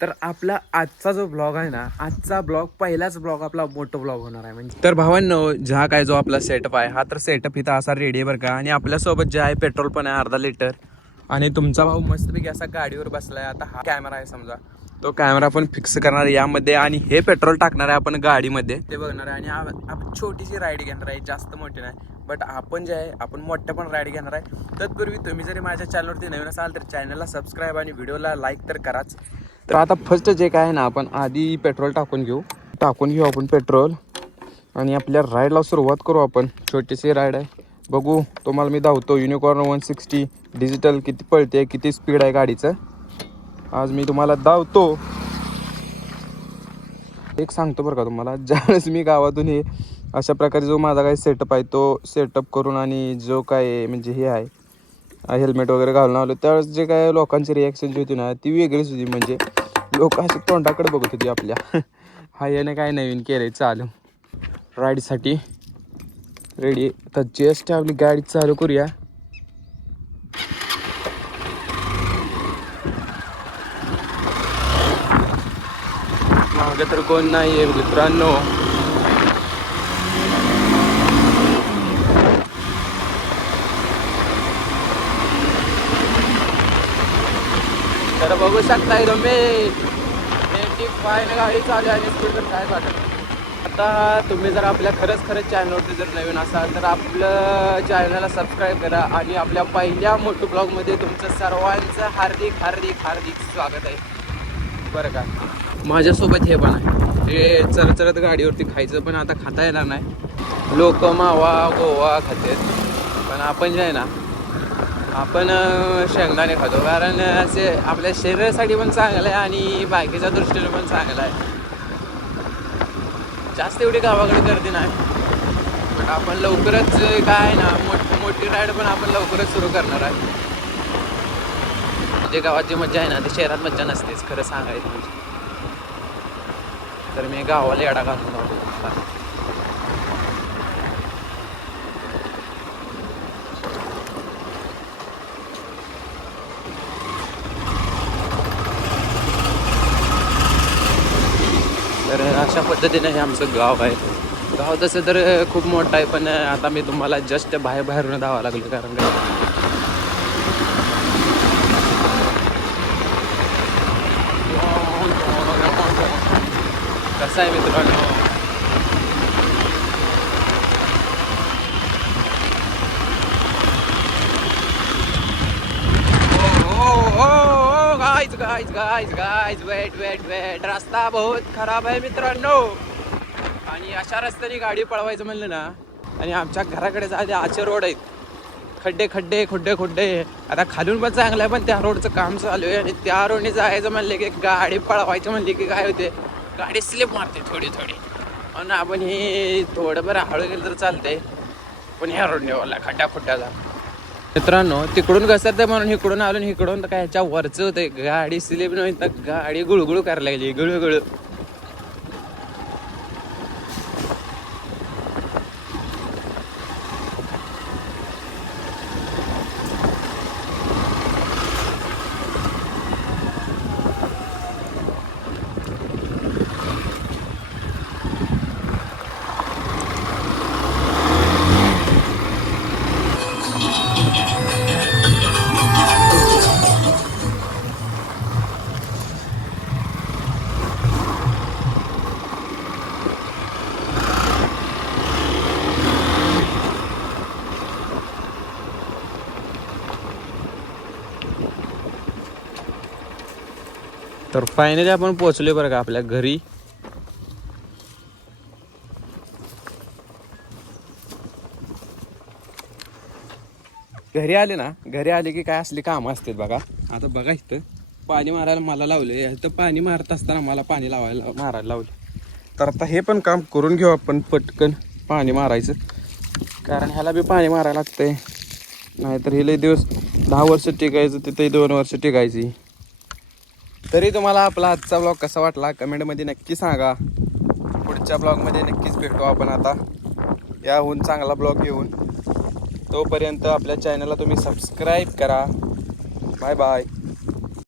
तर आपला आजचा जो ब्लॉग आहे ना, आजचा ब्लॉग पहिलाच ब्लॉग आपला मोठा ब्लॉग होणार आहे. म्हणजे तर भावांनो, ज्या काय जो आपला सेटअप आहे हा तर सेटअप इथं असा रेडी आहे बरं का. आणि आपल्यासोबत जे आहे पेट्रोल पण आहे 1/2 लिटर. आणि तुमचा भाऊ मस्तपैकी असा गाडीवर बसलाय. आता हा कॅमेरा आहे समजा, तो कॅमेरा पण फिक्स करणार आहे यामध्ये आणि हे पेट्रोल टाकणार आहे आपण गाडीमध्ये, ते बघणार आहे. आणि आपण छोटीशी राईड घेणार आहे, जास्त मोठी नाही. बट आपण जे आहे आपण मोठ्या पण राईड घेणार आहे. तत्पूर्वी तुम्ही जरी माझ्या चॅनलवरती नवीन असाल तर चॅनलला सबस्क्राईब आणि व्हिडिओला लाईक तर कराच. तर आता फर्स्ट जे काय आहे ना, आपण आधी पेट्रोल टाकून घेऊ आपण पेट्रोल आणि आपल्या राईडला सुरुवात करू. आपण छोटीशी राईड आहे, बघू. तुम्हाला मी धावतो युनिकॉर्न 160 डिजिटल किती पळते, किती स्पीड आहे गाडीचं, आज मी तुम्हाला धावतो. एक सांगतो बरं का तुम्हाला, ज्यावेळेस मी गावातून हे अशा प्रकारे जो माझा काही सेटअप आहे तो सेटअप करून आणि जो काय म्हणजे हे आहे हेल्मेट वगैरे घालून आलो, त्यावेळेस जे काय लोकांची रिॲक्शन जी होती ना ती वेगळीच होती. म्हणजे लोक असे तोंडाकडे बघत होती आपल्या हा याने काय नवीन केलं आहे चालू राईडसाठी. रेडी आता जस्ट आपली गाडी चालू करूया. मागं तर कोण नाही आहे मित्रांनो. तर बघू शकताय तुम्ही 85 ने गाडी चालू आहे आणि स्पीड तर काय वाटत. आता तुम्ही जर आपल्या खरंच चॅनलवरती जर नवीन असाल तर आपलं चॅनलला सबस्क्राईब करा. आणि आपल्या पहिल्या मोठ्या ब्लॉगमध्ये तुमचं सर्वांचं हार्दिक स्वागत आहे बरं का. माझ्यासोबत हे पण आहे, ते चरत गाडीवरती खायचं पण आता खाता येणार नाही. लोक मावा गोवा खातात, पण आपण जे आहे ना आपण शेंगदाणे खातो. कारण असे आपल्या शरीरासाठी पण चांगलं आहे आणि बाकीच्या दृष्टीने पण चांगलं आहे. जास्त एवढी गावाकडे गर्दी नाही, पण आपण लवकरच काय ना मोठी राईड पण आपण लवकरच सुरू करणार आहे. जे गावात जी मज्जा आहे ना ती शहरात मज्जा नसतेच खरं सांगायचं म्हणजे. तर मी गावाला येडा घालून जातो. तर अशा पद्धतीने हे आमचं गाव आहे. गाव तसं तर खूप मोठं आहे, पण आता मी तुम्हाला जस्ट बाहेरून धावावं लागलं. कारण कसं आहे मित्रांनो, गाइस वेट रास्ता बहुत खराब आहे मित्रांनो. आणि अशा रस्त्याने गाडी पळवायचं म्हणलं ना, आणि आमच्या घराकडे जायचे आचे रोड आहेत, खड्डे. आता खालून पण चांगलं आहे, पण त्या रोडचं काम चालू आहे. आणि त्या रोडने जायचं म्हणले की गाडी पळवायचं म्हणले की काय होते, गाडी स्लिप मारते थोडी. आणि आपण हे थोडं बरं हळू गेलं तर चालतंय, पण ह्या रोडने वाला खड्ड्याचा मित्रांनो तिकडून घसरते म्हणून इकडून आलो. इकडून तर काय ह्याच्या वरचं होतं, गाडी स्लिप नाही तर गाडी गुळगुळ करायला लागली, गुळगुळ. तर फायनली आपण पोहोचलोय बरं का आपल्या घरी. घरी आले की काय असली कामं असतात बघा. आता बघा इथं पाणी मारायला मला लावले, इथं पाणी मारत असताना मला पाणी मारायला लावले. तर आता हे पण काम करून घेऊ आपण पटकन पाणी मारायचं, कारण ह्याला बी पाणी मारायला लागतंय. नाहीतर हे लई दिवस 10 वर्ष टिकायचं, तिथे 2 वर्ष टिकायची. तरी तुम्हाला आपला आजचा ब्लॉग कसा वाटला कमेंटमध्ये नक्की सांगा. पुढच्या ब्लॉगमध्ये नक्कीच भेटू आपण आता याहून चांगला ब्लॉग घेऊन. तोपर्यंत आपल्या चॅनलला तुम्ही सबस्क्राईब करा. Bye bye.